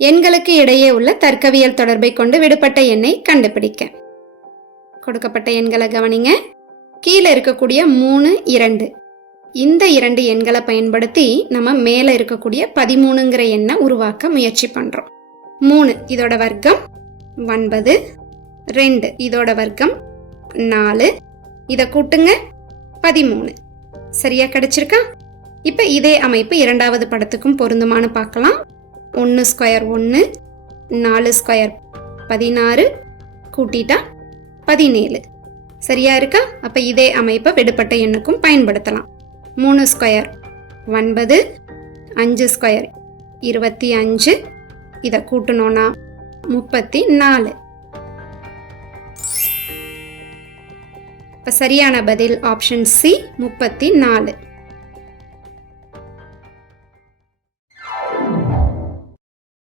எண்களுக்கு இடையே உள்ள தர்க்கவியல் தொடர்பை கொண்டு விடுபட்ட எண்ணை கண்டுபிடிக்க. கொடுக்கப்பட்ட எண்களை கவனிங்க. கீழே இருக்கக்கூடிய 3, 2 இந்த 2 எண்களை பயன்படுத்தி நம்ம மேல இருக்கக்கூடிய 13ங்கிற எண்ணை உருவாக்க முயற்சி பண்றோம். 3 இதோட வர்க்கம் 9, 2 இதோட வர்க்கம் 4, இதை கூட்டுங்க 13. சரியா கிடைச்சிருக்கா? இப்ப இதே அமைப்பு இரண்டாவது படத்துக்கும் பொருந்துமானு பார்க்கலாம். 1 ஸ்கொயர் 1, 4 ஸ்கொயர் 16, கூட்டிட்டா 17. சரியா இருக்கா? அப்ப இதே அமைப்பை விடுபட்ட எண்ணுக்கும் பயன்படுத்தலாம். 3 ஸ்கொயர் 9, 5 ஸ்கொயர் 25, இதை கூட்டணும்னா 34. இப்ப சரியான பதில் ஆப்ஷன் சி 34.